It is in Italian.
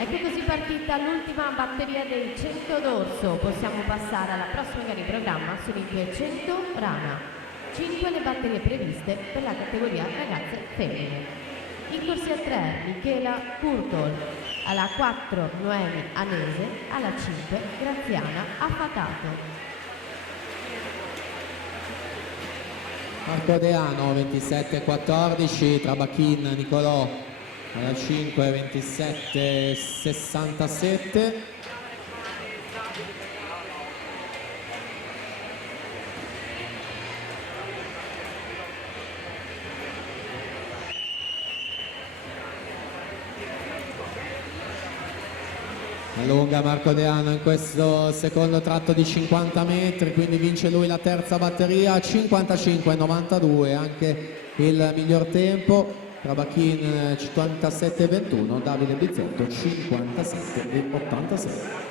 Ecco così partita l'ultima batteria del 100 d'orso. Possiamo passare alla prossima gara in programma, sono i 200 rana. 5 le batterie previste per la categoria ragazze femmine. In corsia 3 Michela Curtol, alla 4 Noemi Anese, alla 5 Graziana Affatato. Marco Deano 27-14, Trabachin Nicolò alla 5 27-67. Allunga Marco Deano in questo secondo tratto di 50 metri, quindi vince lui la terza batteria, 55-92, anche il miglior tempo. Trabachin 57-21, Davide Bizzotto 57-86.